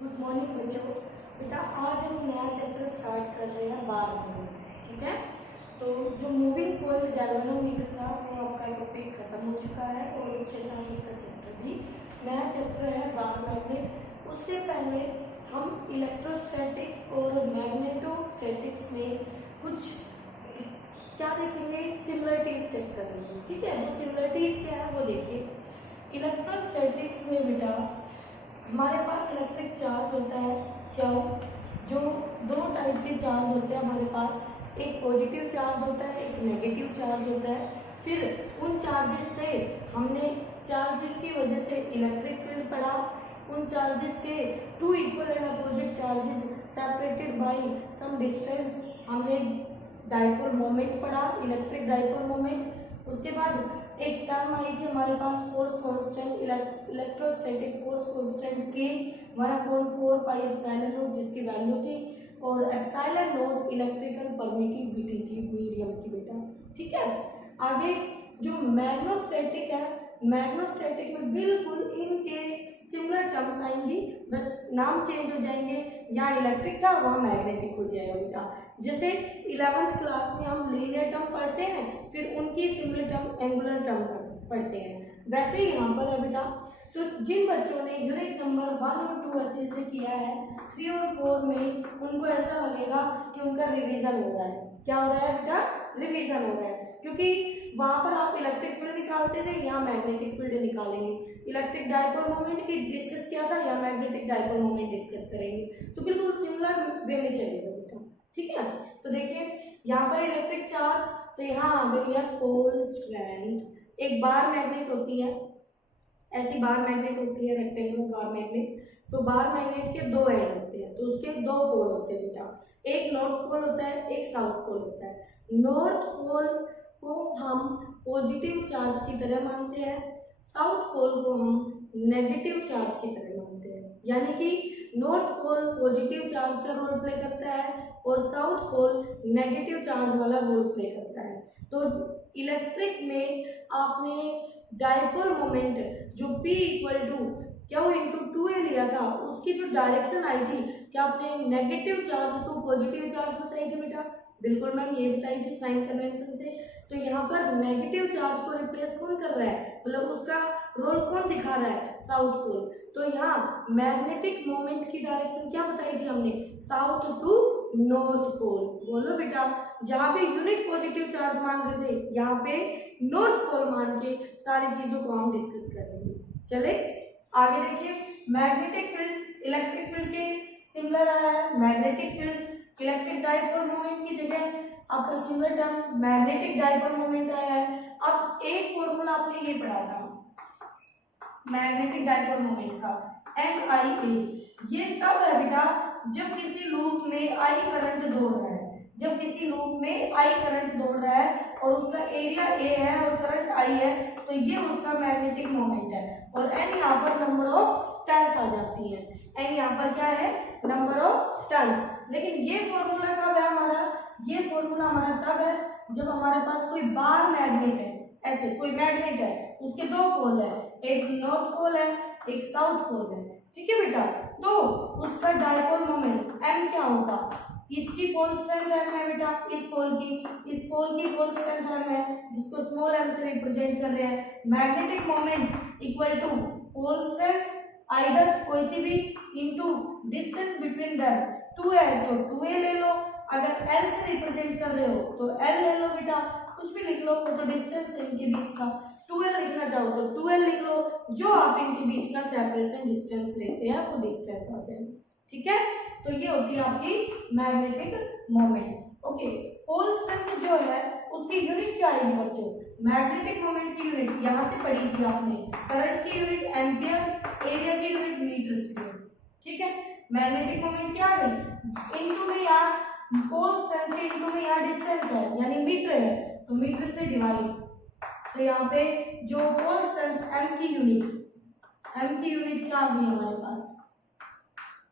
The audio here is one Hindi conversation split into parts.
गुड मॉर्निंग बच्चों। बेटा आज हम नया चैप्टर स्टार्ट कर रहे हैं बार में, ठीक है। तो जो मूविंग कॉइल गैल्वेनोमीटर था वो आपका टॉपिक खत्म हो चुका है और उसके साथ उसका चैप्टर भी नया चैप्टर है बार मैग्नेट। उससे पहले हम इलेक्ट्रोस्टैटिक्स और मैग्नेटोस्टैटिक्स में कुछ क्या देखेंगे, सिमिलरिटीज चेक करेंगे, ठीक है। वो सिमिलरिटीज क्या है वो देखिए। इलेक्ट्रोस्टैटिक्स में बेटा हमारे पास इलेक्ट्रिक चार्ज होता है, क्या जो दो टाइप के चार्ज होते हैं हमारे पास, एक पॉजिटिव चार्ज होता है, एक नेगेटिव चार्ज होता है। फिर उन चार्जेस से हमने चार्जेस की वजह से इलेक्ट्रिक फील्ड पढ़ा। उन चार्जेस के two equal and opposite charges separated by some distance हमने डाइपोल मोमेंट पढ़ा, इलेक्ट्रिक डाइपोल मोमेंट। उसके बाद एक टर्म आई थी हमारे पास force constant, electrostatic force constant के 1/4 पाई एप्सिलॉन नॉट जिसकी वैल्यू थी, और एप्सिलॉन नॉट इलेक्ट्रिकल परमिटिविटी थी मीडियम की बेटा, ठीक है। आगे जो मैग्नेटोस्टैटिक है, मैग्नेटोस्टैटिक में बिल्कुल इनके सिमिलर टर्म्स आएंगी, बस नाम चेंज हो जाएंगे। यहाँ इलेक्ट्रिक था वहाँ मैग्नेटिक हो जाएगा बेटा। जैसे 11th क्लास में हम लीनियर टर्म पढ़ते हैं, फिर उनकी सिमिलर टर्म एंगुलर टर्म पढ़ते हैं, वैसे ही यहाँ पर है बेटा। तो जिन बच्चों ने यूनिट नंबर 1 और 2 अच्छे से किया है, 3 और 4 में उनको ऐसा लगेगा कि उनका रिवीजन हो रहा है। क्या हो रहा है बेटा? रिवीजन हो रहा है, क्योंकि वहां पर आप इलेक्ट्रिक फील्ड निकालते थे, यहाँ मैग्नेटिक फील्ड निकालेंगे। इलेक्ट्रिक डाइपोल मोमेंट की डिस्कस किया था, यहाँ मैग्नेटिक डाइपोल मोमेंट डिस्कस करेंगे। तो बिल्कुल सिमिलर वे में चलेगा बेटा, ठीक है। तो देखिए यहाँ पर इलेक्ट्रिक चार्ज, तो यहाँ आ गई है पोल स्ट्रैंड। एक बार मैग्नेट होती है, ऐसी बार मैग्नेट होती है, रेक्टेंगुलर बार मैग्नेट। तो बार मैग्नेट के दो एंड होते हैं, तो उसके दो पोल होते हैं बेटा। एक नॉर्थ पोल होता है, एक साउथ पोल होता है। नॉर्थ पोल को हम पॉजिटिव चार्ज की तरह मानते हैं, साउथ पोल को हम नेगेटिव चार्ज की तरह मानते हैं। यानी कि नॉर्थ पोल पॉजिटिव चार्ज का रोल प्ले करता है और साउथ पोल नेगेटिव चार्ज वाला रोल प्ले करता है। तो इलेक्ट्रिक में आपने डाइपोल मोमेंट जो P equal to Q into 2a लिया था, उसकी जो डायरेक्शन आई थी, क्या आपने नेगेटिव चार्ज को पॉजिटिव चार्ज बताई थी बेटा? बिल्कुल मैम, ये बताई थी साइन कन्वेंशन से। तो यहाँ पर नेगेटिव चार्ज को रिप्लेस कौन कर रहा है, मतलब उसका रोल कौन दिखा रहा है? South pole. तो यहाँ मैग्नेटिक मोमेंट की डायरेक्शन क्या बताई थी हमने? South to north pole. बोलो बेटा, जहाँ पे यूनिट पॉजिटिव चार्ज मान रहे थे, यहाँ पे नॉर्थ पोल मान के सारी चीजों को हम डिस्कस करेंगे। चले आगे देखिए, मैग्नेटिक फील्ड इलेक्ट्रिक फील्ड के सिमिलर आया है। Magnetic field electric dipole moment की जगह आपका similar term magnetic dipole moment आया है। अब एक फॉर्मूला आपने ये पढ़ा था मैग्नेटिक डाइपोल मोमेंट का, MIA। ये तब है बेटा जब किसी लूप में आई करंट दौड़ रहा है, जब किसी लूप में आई करंट दौड़ रहा है और उसका एरिया A है और करंट I है, तो ये उसका मैग्नेटिक मोमेंट है। और N यहाँ पर नंबर ऑफ टर्न्स आ जाती है। N यहाँ पर क्या है? Number of turns. लेकिन ये फॉर्मूला कब है हमारा? ये फॉर्मूला हमारा तब है जब हमारे पास कोई बार मैग्नेट है। ऐसे कोई मैग्नेट है, उसके दो पोल है, एक नॉर्थ पोल है, एक साउथ पोल है, ठीक है बेटा। तो उसका डाइपोल मोमेंट M क्या होगा? इसकी पोल स्ट्रेंथ M है बेटा, इस पोल की पोल स्ट्रेंथ M है, जिसको स्मॉल m से रिप्रेजेंट कर रहे हैं। Magnetic moment equal to pole strength either कोई सी भी इनटू डिस्टेंस बिटवीन देम। 2 है तो 2a ले लो, अगर L से रिप्रेजेंट कर रहे हो तो L ले लो बेटा, कुछ भी लिख लो, तो डिस्टेंस है इनके बीच का। 2L लिखना चाहो तो 2L लिख लो, जो आप इनके बीच का सेपरेशन डिस्टेंस लेते हैं वो डिस्टेंस आ जाए, ठीक है। तो ये होती है आपकी magnetic moment. Okay, pole strength जो है उसकी यूनिट क्या आएगी बच्चों? मैग्नेटिक मोमेंट की यूनिट यहाँ से पढ़ी थी आपने, करंट की यूनिट एम्पियर, एरिया की यूनिट मीटर स्क्वायर, ठीक है। मैग्नेटिक मोमेंट क्या है? इनटू में यहाँ पोल स्ट्रेंथ के इनटू में यहाँ डिस्टेंस है, यानी मीटर है, तो मीटर से डिवाइड। तो यहाँ पे जो पोल स्ट्रेंथ M की यूनिट क्या आ गई हमारे पास?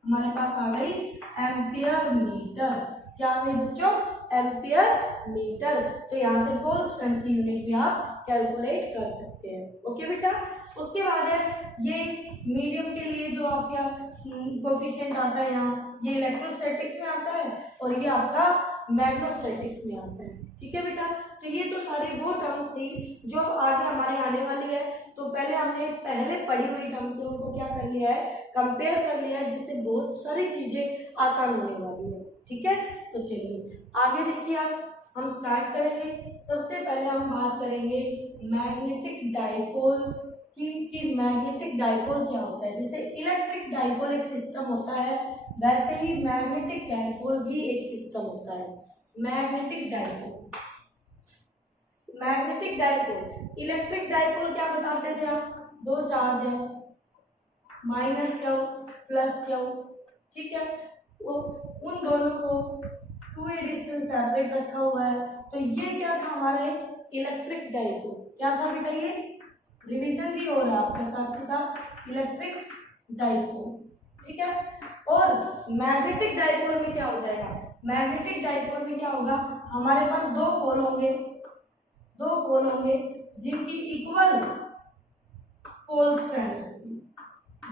हमारे पास आ गई एम्पियर मीटर। क्या आ गई बच्चों? Ampere metre. तो यहाँ से पोल स्ट्रेंथ की यूनिट भी आप कैलकुलेट कर सकते हैं। ओके बेटा। उसके बाद है ये मीडियम के लिए जो आपका कोफिशिएंट आता है यहाँ, ये इलेक्ट्रोस्टैटिक्स में आता है और ये आपका मैग्नेटोस्टैटिक्स में आता है। ठीक है बेटा, तो ये तो सारी वो टर्म्स थी जो आगे हमारे आने वाली है। तो पहले हमने पहले पढ़ी हुई टर्म्स से उनको क्या कर लिया है, कंपेयर कर लिया है, जिससे बहुत सारी चीजें आसान होने वाली है। ठीक है, तो चलिए आगे देखिए आप, हम स्टार्ट करेंगे। सबसे पहले हम बात करेंगे मैग्नेटिक डाइपोल कि मैग्नेटिक डाइपोल क्या होता है। जैसे इलेक्ट्रिक डाइपोल एक सिस्टम होता है, वैसे ही मैग्नेटिक डाइपोल भी एक सिस्टम होता है। Magnetic dipole, magnetic dipole, electric dipole क्या बताते थे आप, दो चार्ज है, माइनस क्यू प्लस क्यू। ठीक है, वो उन दोनों को 2a डिस्टेंस सेपरेट रखा हुआ है। तो ये क्या था हमारे इलेक्ट्रिक डाइपोल, क्या था बेटा, ये रिवीजन भी हो रहा है आपके साथ के साथ, इलेक्ट्रिक डाइपोल। ठीक है, और मैग्नेटिक डाइपोल में क्या हो जाएगा, मैग्नेटिक डाइपोल में क्या होगा, हमारे पास दो पोल होंगे, दो पोल होंगे जिनकी इक्वल पोल स्ट्रेंथ,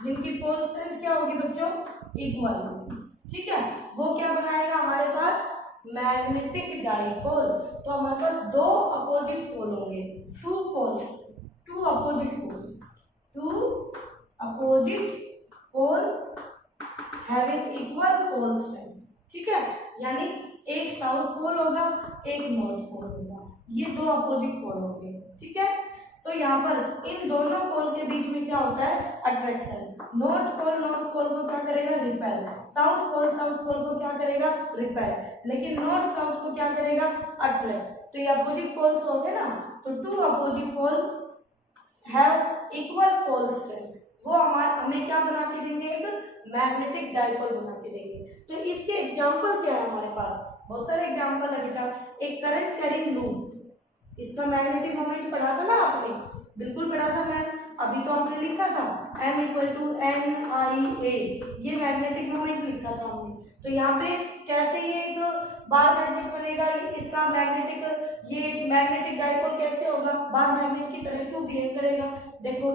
जिनकी पोल स्ट्रेंथ क्या होगी बच्चों, इक्वल। ठीक है, वो क्या बनाएगा हमारे पास, मैग्नेटिक डाइपोल। तो हमारे पास दो अपोजिट पोल होंगे, two pole, two opposite pole, two opposite pole having equal pole strength. ठीक है, यानी एक साउथ पोल होगा, एक नॉर्थ पोल होगा, ये दो अपोजिट पोल होंगे। ठीक है, तो यहाँ पर इन दोनों पोल के बीच में क्या होता है, अट्रैक्शन। नॉर्थ पोल को क्या करेगा, रिपेल। साउथ पोल को क्या करेगा, रिपेल। लेकिन नॉर्थ साउथ को क्या करेगा, अट्रैक्ट। तो ये अपोजिट पोल्स हो गए ना, तो two opposite poles have equal pole strength, वो हमें क्या बना के देंगे, एक मैग्नेटिक डाइपोल बना के देंगे। तो इसके एग्जाम्पल क्या है हमारे पास, बहुत सारे एग्जाम्पल है बेटा। एक करंट कैरिंग लूप, इसका मैग्नेटिक मोमेंट पढ़ा था ना आपने, बिल्कुल पढ़ा था मैं, अभी तो आपने लिखा था M = NIA, ये मैग्नेटिक मोमेंट लिखा था हमने। तो यहाँ पे कैसे ये एक बार मैग्नेट बनेगा, इसका मैग्नेटिक, ये मैग्नेटिक डाइपोल कैसे होगा, बार मैग्नेट की तरह क्यों बिहेव करेगा। देखो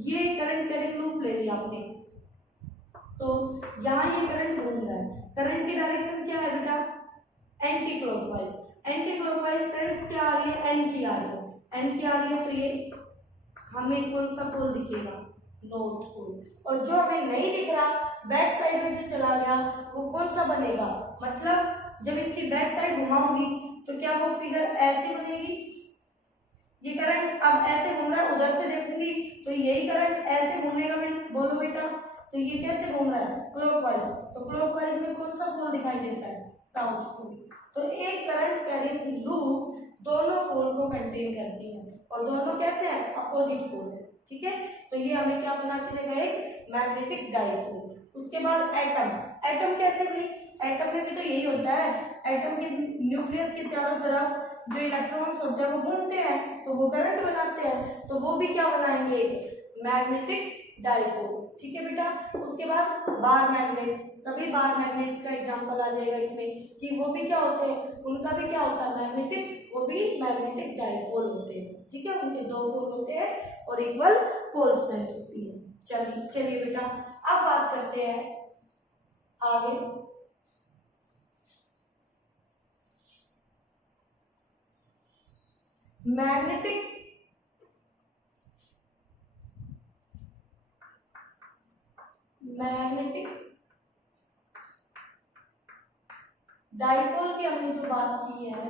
ये करंट कैरिंग लूप ले लिया आपने, तो यहाँ ये करंट घूम रहा है, करंट की डायरेक्शन क्या है बेटा, anti clockwise. Anti clockwise sense क्या आ रही है, एन की आ रही है, एन की आ रही है। तो ये हमें कौन सा पोल दिखेगा, नॉर्थ पोल। और जो हमें नहीं दिख रहा, बैक साइड में जो चला गया, वो कौन सा बनेगा, मतलब जब इसकी बैक साइड घुमाऊंगी तो क्या वो फिगर ऐसे बनेगी, ये करंट अब ऐसे घूम रहा है, उधर से देखूंगी तो यही करंट ऐसे घूमेगा। बोलो बेटा, तो ये कैसे घूम रहा है, क्लॉकवाइज। तो क्लॉकवाइज में कौन सा पोल दिखाई देता है, साउथ पोल। तो एक करंट कैरिंग लूप दोनों पोल को कंटेन करती है, और दोनों कैसे हैं, अपोजिट पोल है। ठीक है, तो ये हमें क्या बना के देगा, एक मैग्नेटिक डाइपोल। उसके बाद एटम, एटम कैसे भी, एटम में भी तो यही होता है, एटम के न्यूक्लियस के चारों तरफ जो इलेक्ट्रॉन्स होते हैं वो घूमते हैं, तो वो करंट बनाते हैं, तो वो भी क्या बनाएंगे, मैग्नेटिक डाइपोल। ठीक है बेटा, उसके बाद बार मैग्नेट्स, सभी बार मैग्नेट्स का एग्जांपल आ जाएगा इसमें, कि वो भी क्या होते हैं, उनका भी क्या होता है, मैग्नेटिक, वो भी मैग्नेटिक डाइपोल होते हैं। ठीक है, उनके दो पोल होते हैं और इक्वल पोल स्ट्रेंथ होती है। चलिए बेटा, अब बात करते हैं आगे, मैग्नेटिक डाइपोल की हमने जो बात की है,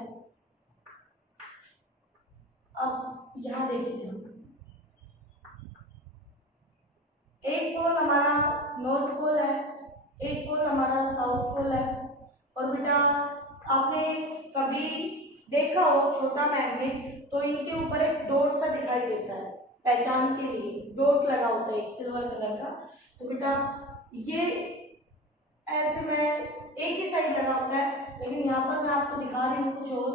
अब यहां देखिए ध्यान से, एक पोल हमारा नॉर्थ पोल है, एक पोल हमारा साउथ पोल है। और बेटा आपने कभी देखा हो छोटा मैग्नेट, तो इनके ऊपर एक डॉट सा दिखाई देता है, पहचान के लिए डॉट लगा होता है एक सिल्वर कलर का। तो बेटा ये ऐसे में एक ही साइड लगा होता है, लेकिन यहाँ पर मैं आपको दिखा रही हूँ कुछ और।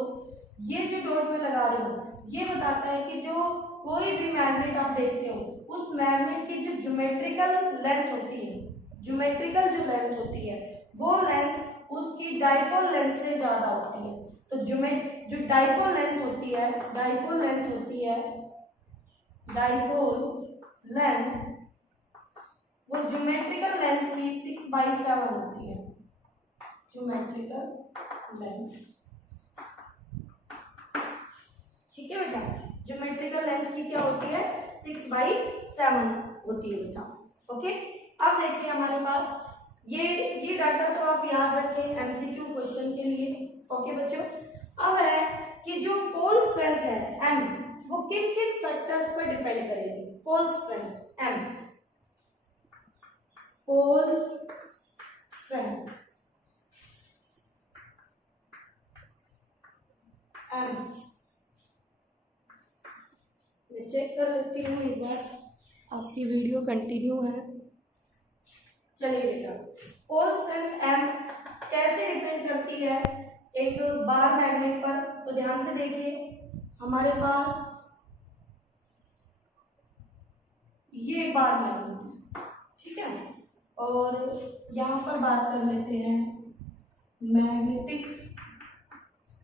ये जो डॉट में लगा रही हूँ, ये बताता है कि जो कोई भी मैग्नेट आप देखते हो, उस मैग्नेट की जो ज्योमेट्रिकल लेंथ होती है, ज्योमेट्रिकल जो लेंथ होती है, वो लेंथ उसकी डाइपोल लेंथ से ज्यादा होती है। तो जो डाइपोल लेंथ होती है, डाइपोल लेंथ होती है, डाइपोल लेंथ वो तो ज्योमेट्रिकल लेंथ की 6/7 होती है। ज्योमेट्रिकल लेंथ, ठीक है बेटा, ज्योमेट्रिकल लेंथ की क्या होती है 6/7 होती है बेटा। ओके, अब देखिए हमारे पास ये डाटा तो आप याद रखें एमसीक्यू क्वेश्चन के लिए। ओके बच्चों, अब है कि जो पोल स्ट्रेंथ है एम, वो किन किन फैक्टर्स पर डिपेंड करेगी। Pole strength M, pole strength M, मैं चेक कर लेती हूँ एक बार, आपकी वीडियो कंटिन्यू है। चलिए बेटा, पोल स्ट्रेंथ एम कैसे डिपेंड करती है एक बार मैग्नेट पर, तो ध्यान से देखिए हमारे पास ये बार मैग्नेट है, ठीक है, और यहाँ पर बात कर लेते हैं magnetic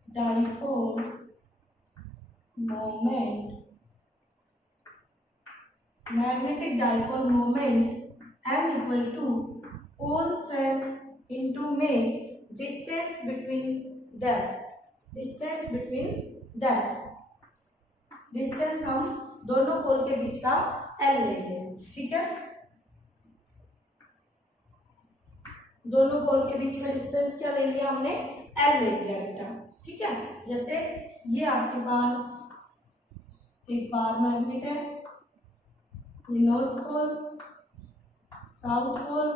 dipole moment. Magnetic dipole moment M equal to pole strength into में distance between them, distance between them, distance हम दोनों पोल के बीच का L लेंगे, ठीक है, दोनों पोल के बीच में डिस्टेंस क्या ले लिया हमने, L ले लिया बेटा, ठीक है। जैसे ये आपके पास एक बार मैग्नेट है, ये नॉर्थ पोल साउथ पोल,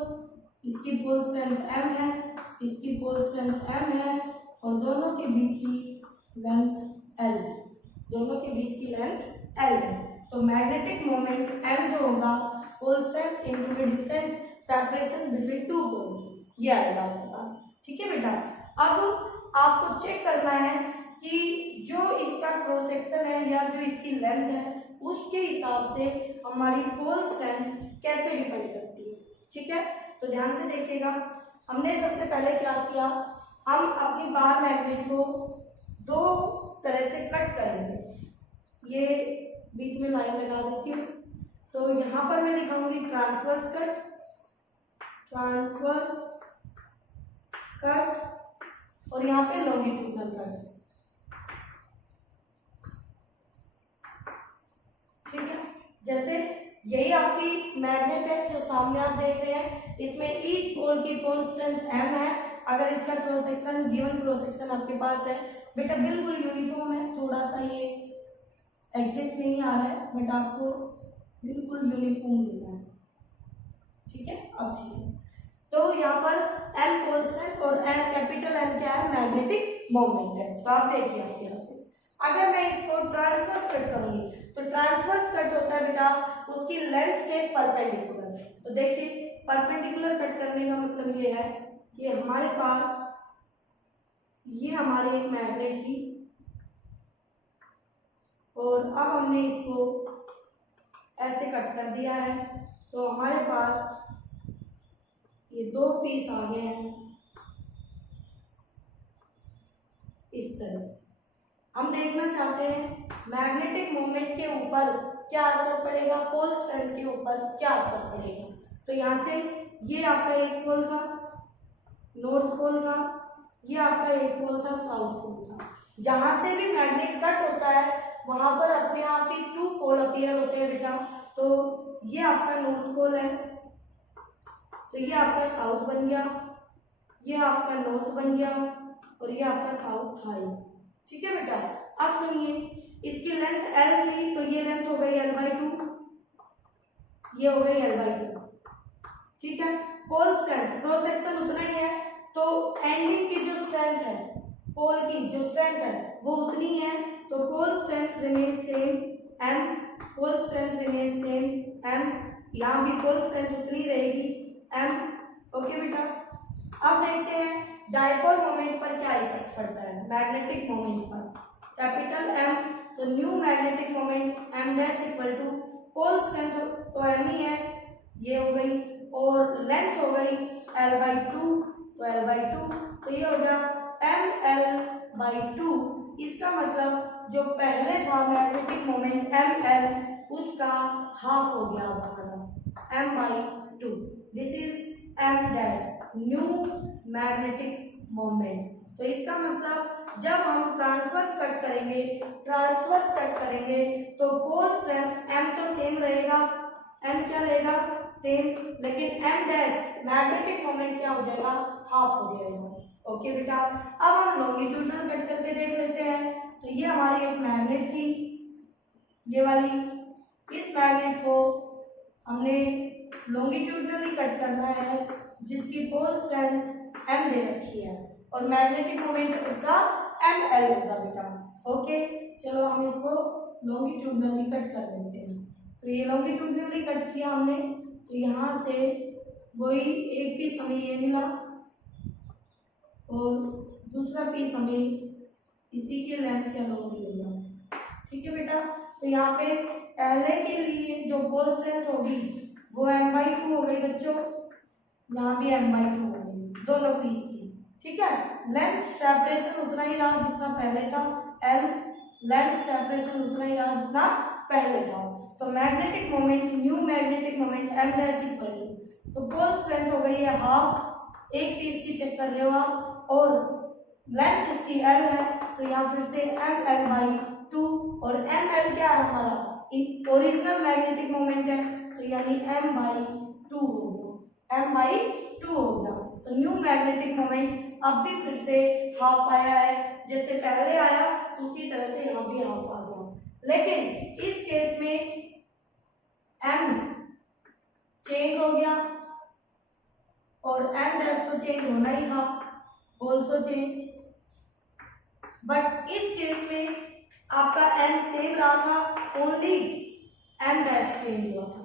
इसकी पोल स्ट्रेंथ m है, इसकी पोल स्ट्रेंथ m है, और दोनों के बीच की लेंथ l, दोनों के बीच की लेंथ l है। तो मैग्नेटिक मोमेंट m जो होगा pole strength into the distance separation between two poles, ये आएगा आपके पास, ठीक है बेटा। अब आपको चेक करना है कि जो इसका क्रॉस सेक्शन है या जो इसकी लेंथ है उसके हिसाब से हमारी पोल स्ट्रेंथ कैसे डिपेंड करती है, ठीक है। तो ध्यान से देखिएगा, हमने सबसे पहले क्या किया, हम अपनी बार मैग्नेट को दो तरह से कट करेंगे। ये बीच में लाइन लगा देती हूँ, तो यहाँ पर मैं लिखाऊंगी ट्रांसवर्स कट, ट्रांसवर्स कट, और यहाँ पे लॉन्गिट्यूडनल कट, ठीक है। जैसे यही आपकी मैग्नेट है जो सामने आप देख रहे हैं, इसमें ईच पोल की पोल स्ट्रेंथ m है। अगर इसका cross section, given cross section आपके पास है बेटा, बिल्कुल यूनिफॉर्म है, थोड़ा सा ये एग्जैक्ट नहीं आ रहा है, बट आपको बिल्कुल यूनिफॉर्म देना है, ठीक है। अब ठीक है, तो यहाँ पर m पोल स्ट्रेंथ और m कैपिटल M क्या है, मैग्नेटिक मोमेंट है। तो आप देखिए आपके यहाँ से अगर मैं इसको ट्रांसवर्स कट करूंगी तो ट्रांसवर्स कट होता है बेटा उसकी लेंथ के परपेंडिकुलर। तो देखिए परपेंडिकुलर कट करने का मतलब ये है कि हमारे पास ये हमारी एक मैग्नेट थी और अब हमने इसको ऐसे कट कर दिया है, तो हमारे पास ये दो पीस आ गए हैं इस तरह से। हम देखना चाहते हैं मैग्नेटिक मोमेंट के ऊपर क्या असर पड़ेगा, पोल स्ट्रेंथ के ऊपर क्या असर पड़ेगा। तो यहाँ से ये आपका एक पोल था, नॉर्थ पोल था, ये आपका एक पोल था, साउथ पोल था। जहां से भी मैग्नेट कट होता है वहां पर अपने आप ही टू पोल अपीयर होते हैं बेटा। तो ये आपका नॉर्थ पोल है, तो ये आपका साउथ बन गया, ये आपका नॉर्थ बन गया, और ये आपका साउथ था, ठीक है बेटा। अब सुनिए, इसकी लेंथ L थी तो ये लेंथ हो गई L/2, ये हो गई L/2, ठीक है। पोल स्ट्रेंथ, क्रॉस सेक्शन उतना ही है, तो एंडिंग की जो स्ट्रेंथ है, पोल की जो स्ट्रेंथ है वो उतनी है, तो pole strength remain same M, pole strength remain same M, यहाँ भी पोल स्ट्रेंथ उतनी रहेगी M, ओके बेटा। अब देखते हैं डाइपोल मोमेंट पर क्या इफेक्ट पड़ता है, मैग्नेटिक मोमेंट पर। कैपिटल M, तो new magnetic moment M dash equal to pole strength तो M ही है, ये हो गई, और लेंथ हो गई L/2, तो L/2, तो ये हो गया ML/2। इसका मतलब जो पहले था मैग्नेटिक मोमेंट ML उसका हाफ हो गया हमारा, 2। This is m dash, new magnetic moment. तो इसका मतलब जब हम ट्रांसवर्स कट करेंगे तो पोल स्ट्रेंथ m तो सेम रहेगा, m क्या रहेगा, सेम, लेकिन m डैश मैग्नेटिक मोमेंट क्या हो जाएगा, हाफ हो जाएगा। ओके बेटा, अब हम लॉन्गिट्यूडनल कट करके देख लेते हैं। तो ये हमारी एक मैग्नेट थी, ये वाली, इस मैग्नेट को हमने लॉन्गिट्यूडनली कट करना है, जिसकी पोल स्ट्रेंथ m दे रखी है और मैग्नेटिक मोमेंट उसका ml होगा बेटा। ओके, चलो हम इसको लॉन्गिट्यूडनली कट कर लेते हैं। तो ये लॉन्गिट्यूडनली कट किया हमने, तो यहाँ से वही एक पीस हमें ये मिला और दूसरा पीस हमें इसी के लेंथ के अलॉन्ग मिलेगा। ठीक है बेटा, तो यहाँ पे पहले के लिए जो पोल स्ट्रेंथ होगी वो m/2 हो गई बच्चों, यहाँ भी m/2 हो गई दोनों पीस की। ठीक है, लेंथ सेपरेशन उतना ही रहा जितना पहले था, l लेंथ सेपरेशन उतना ही रहा जितना पहले था। तो magnetic moment, new magnetic moment m dash equal to, तो पोल स्ट्रेंथ हो गई है हाफ, एक पीस की चेक कर रहे हो आप, और लेंथ इसकी l है, तो यहाँ फिर से ml/2, और ml क्या है हमारा, ओरिजिनल मैग्नेटिक मोमेंट है, तो यानी m/2 हो गया, m/2 हो गया। तो न्यू मैग्नेटिक मोमेंट अब भी फिर से हाफ आया है, जैसे पहले आया उसी तरह से यहाँ भी हाफ आ गया, लेकिन इस केस में m चेंज हो गया और m डैश तो चेंज होना ही था, ऑल्सो चेंज, बट इस केस में आपका m सेम रहा था, ओनली m डैश चेंज हुआ था,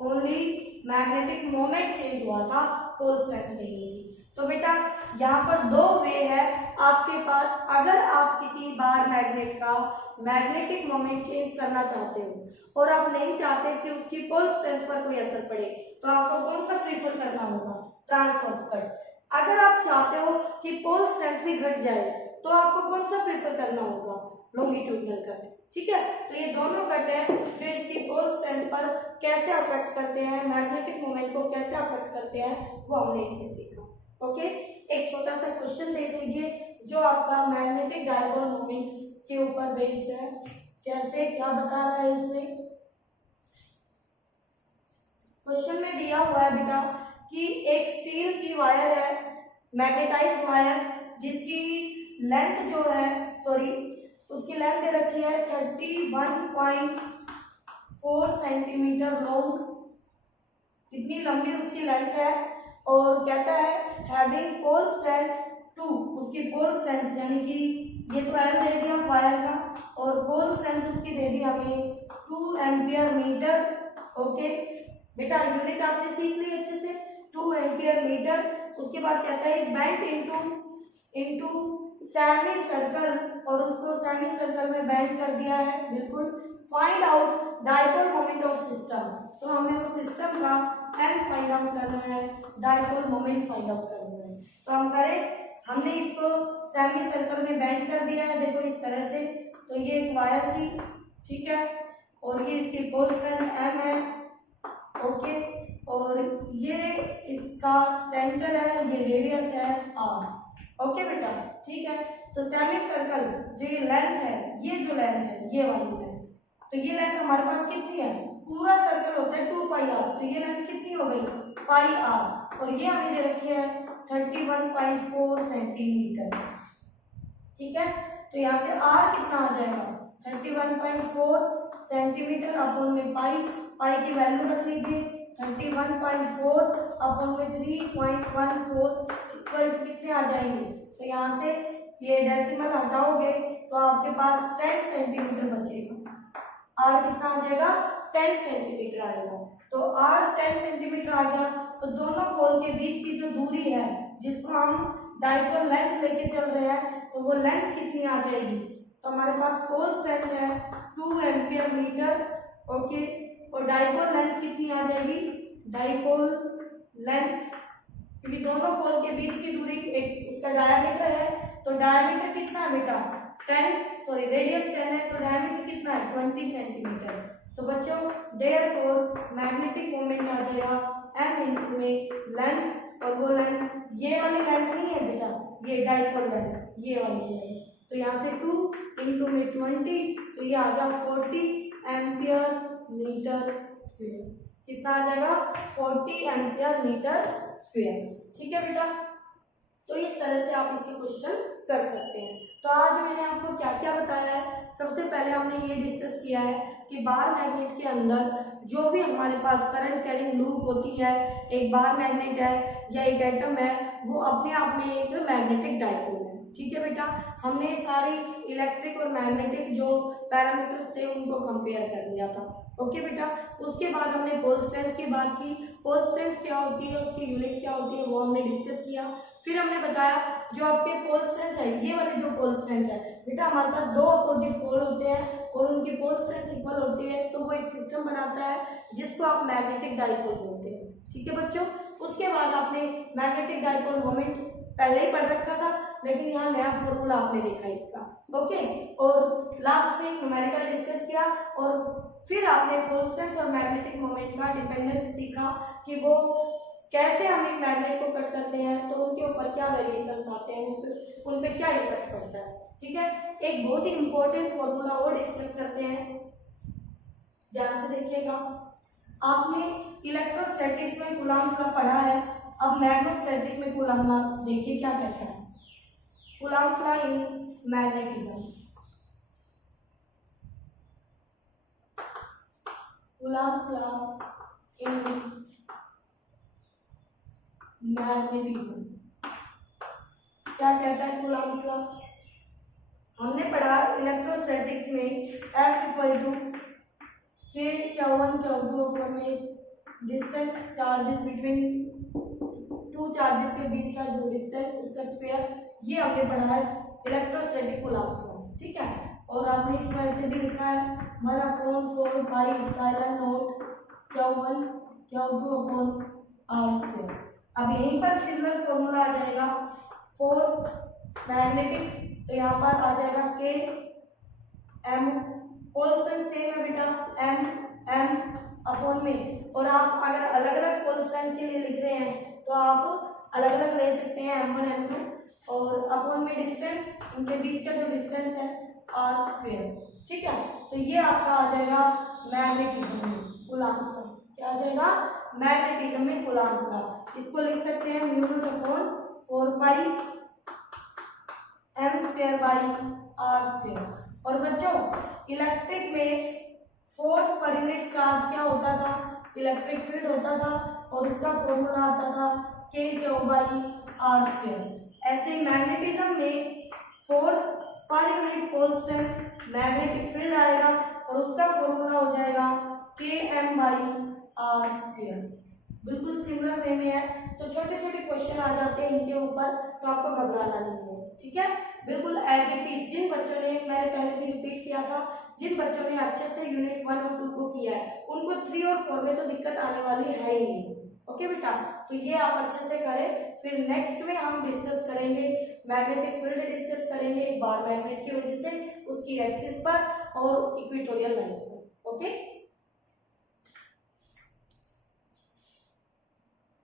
ओनली मैग्नेटिक मोमेंट चेंज हुआ था, पोल स्ट्रेंथ नहीं थी। तो बेटा यहाँ पर दो वे है आपके पास, अगर आप किसी बार मैग्नेट का मैग्नेटिक मोमेंट चेंज करना चाहते हो और आप नहीं चाहते कि उसकी पोल स्ट्रेंथ पर कोई असर पड़े, तो आपको कौन सा प्रीफर करना होगा, ट्रांसवर्स कट। अगर आप चाहते हो कि पोल स्ट्रेंथ भी घट जाए, तो आपको कौन सा प्रीफर करना होगा, लॉन्गिट्यूडनल कट। ठीक है, तो ये दोनों कट है जो इसकी पोल स्ट्रेंथ पर कैसे अफेक्ट करते हैं, मैग्नेटिक मोमेंट को कैसे अफेक्ट करते हैं, वो हमने इसमें सीखा। ओके, एक छोटा सा क्वेश्चन देख लीजिए जो आपका मैग्नेटिक डायपोल मोमेंट के ऊपर बेस्ड है, कैसे क्या बता रहा है इसमें। क्वेश्चन में दिया हुआ है बेटा कि एक स्टील की वायर है, मैग्नेटाइज्ड वायर, जिसकी लेंथ जो है, उसकी लेंथ दे रखी है 31.4 सेंटीमीटर लॉन्ग, इतनी लंबी उसकी लेंथ है, और कहता है हैविंग पोल स्ट्रेंथ 2, उसकी पोल स्ट्रेंथ यानी कि ये तो L दे दिया वायर का, और पोल स्ट्रेंथ उसकी दे दी हमें 2 एम्पियर मीटर। ओके बेटा, यूनिट आपने सीख ली अच्छे से, 2 एम्पियर मीटर। उसके बाद कहता है is bent into semi circle, और उसको सेमी सर्कल में बेंड कर दिया है बिल्कुल। Find out dipole moment of system, तो हमें वो सिस्टम का m फाइंड आउट करना है, डायपोल मोमेंट फाइंड आउट करना है। तो हम करें, हमने इसको सेमी सर्कल में बेंड कर दिया है, देखो इस तरह से। तो ये एक वायर थी, ठीक है, और ये इसकी पोल स्ट्रेंथ m है। ओके, और ये इसका सेंटर है, ये रेडियस है r। ओके बेटा, ठीक है। तो सेमी सर्कल जो ये लेंथ है, ये जो लेंथ है, ये वाली लेंथ, तो ये लेंथ हमारे पास कितनी है, पूरा सर्कल होता है 2πr, तो ये लेंथ कितनी हो गई, πr, और ये हमें दे रखी है 31.4 सेंटीमीटर। ठीक है, तो यहाँ से r कितना आ जाएगा, 31.4 सेंटीमीटर अपॉन में पाई की वैल्यू रख लीजिए, 31.4 अपॉन में 3.14 इक्वल टू कितने आ जाएंगे। तो यहाँ से ये डेसिमल हटाओगे तो आपके पास 10 सेंटीमीटर बचेगा, r कितना आ जाएगा, 10 सेंटीमीटर आएगा। तो r 10 सेंटीमीटर आ गया, तो दोनों पोल के बीच की जो दूरी है, जिसको हम डायपोल लेंथ लेके चल रहे हैं, तो वो लेंथ कितनी आ जाएगी। तो हमारे पास पोल स्ट्रेंथ है 2 एम्पियर मीटर। ओके, और डायपोल लेंथ कितनी आ जाएगी, डायपोल लेंथ, क्योंकि दोनों पोल के बीच की दूरी एक उसका डायमीटर है, तो डायमीटर कितना है बेटा, रेडियस 10 है, तो डायमीटर कितना है 20 सेंटीमीटर। तो बच्चों देयरफॉर मैग्नेटिक मोमेंट आ जाएगा में लेंथ, और वो लेंथ ये वाली लेंथ नहीं है बेटा, ये डाइपोल लेंथ ये वाली है। तो यहाँ से 2 इंटू में 20, तो ये आ गया 40 एम्पियर मीटर स्क्वायर। कितना आ जाएगा? 40 एम्पियर मीटर स्क्वायर। ठीक है बेटा, तो इस तरह से आप इसके क्वेश्चन कर सकते हैं। तो आज मैंने आपको क्या क्या बताया है? सबसे पहले हमने ये डिस्कस किया है कि बार मैग्नेट के अंदर जो भी हमारे पास करंट कैरिंग लूप होती है, एक बार मैग्नेट है या एक एटम है, वो अपने आप में एक मैग्नेटिक डाइपोल है। ठीक है बेटा, हमने सारी इलेक्ट्रिक और मैग्नेटिक जो पैरामीटर्स थे उनको कंपेयर कर लिया था। ओके बेटा, उसके बाद हमने पोल स्ट्रेंथ की बात की। पोल स्ट्रेंथ क्या होती है, उसकी यूनिट क्या होती है, वो हमने डिस्कस किया। फिर हमने बताया जो आपके पोल स्ट्रेंथ है, ये वाले जो पोल स्ट्रेंथ है बेटा, हमारे पास दो अपोजिट पोल होते हैं और उनकी पोल स्ट्रेंथ इक्वल होती है, तो वो एक सिस्टम बनाता है जिसको आप मैग्नेटिक डाइपोल बोलते हैं। ठीक है बच्चों, उसके बाद आपने मैग्नेटिक डाइपोल मोमेंट पहले ही पढ़ रखा था, लेकिन यहाँ नया फॉर्मूला आपने देखा इसका। ओके, और लास्ट में न्यूमेरिकल डिस्कस किया, और फिर आपने पोल स्ट्रेंथ और मैग्नेटिक मोमेंट का डिपेंडेंस सीखा कि वो कैसे हम एक मैग्नेट को कट करते हैं तो उनके ऊपर क्या वेरिएशंस आते हैं, उन पे क्या इफेक्ट पड़ता है। ठीक है, एक बहुत ही इंपॉर्टेंट फॉर्मूला और डिस्कस करते हैं, ध्यान से देखिएगा। आपने इलेक्ट्रोस्टैटिक्स में कूलॉम्ब लॉ पढ़ा है, अब मैग्नेटोस्टैटिक में कूलॉम्ब लॉ देखिए क्या कहता है। Coulomb law in magnetism, coulomb law in magnetism क्या कहता है कूलॉम्ब लॉ? हमने पढ़ा इलेक्ट्रोस्टैटिक्स में F equal to K Q1 Q2 upon में distance charges between two charges के बीच का जो डिस्टेंस उसका स्क्वायर, ये हमने पढ़ा है इलेक्ट्रोस्टैटिक कूलॉम्ब लॉ। ठीक है, और आपने इस तरह से भी लिखा है 1/4 pi epsilon not Q1 Q2 upon R square. अब यहीं पर सिमिलर फॉर्मूला आ जाएगा फोर्स मैग्नेटिक, तो यहाँ पर आ जाएगा K M, पोल सेम है बेटा M M अपॉन में, और आप अगर अलग अलग पोल स्ट्रेंथ के लिए लिख रहे हैं तो आप अलग अलग ले सकते हैं M1 M2, और अपॉन में डिस्टेंस, इनके बीच का जो डिस्टेंस है R स्क्वायर। ठीक है, तो ये आपका आ जाएगा मैग्नेटिज्म में कूलॉम्ब लॉ। क्या आ जाएगा? मैग्नेटिज्म में कूलॉम्ब लॉ। इसको लिख सकते हैं mu naught upon 4 pi m square by r square. और बच्चों, इलेक्ट्रिक में फोर्स पर यूनिट चार्ज क्या होता था? इलेक्ट्रिक फील्ड होता था, और उसका फॉर्मूला आता था K Q by r square. ऐसे ही मैग्नेटिज्म में force per unit pole strength magnetic field आएगा, और उसका फॉर्मूला हो जाएगा Km बाई r स्क्वायर। बिल्कुल सिमिलर वे में है, तो छोटे छोटे क्वेश्चन आ जाते हैं इनके ऊपर, तो आपको घबराना नहीं है। ठीक है, बिल्कुल एज इट इज। जिन बच्चों ने, मैंने पहले भी रिपीट किया था, जिन बच्चों ने अच्छे से यूनिट 1 और 2 को किया है उनको 3 और 4 में तो दिक्कत आने वाली है ही नहीं। ओके बेटा, तो ये आप अच्छे से करें। फिर नेक्स्ट में हम डिस्कस करेंगे मैग्नेटिक फील्ड, डिस्कस करेंगे बार मैग्नेट की वजह से उसकी एक्सिस पर और इक्वेटोरियल लाइन पर। ओके।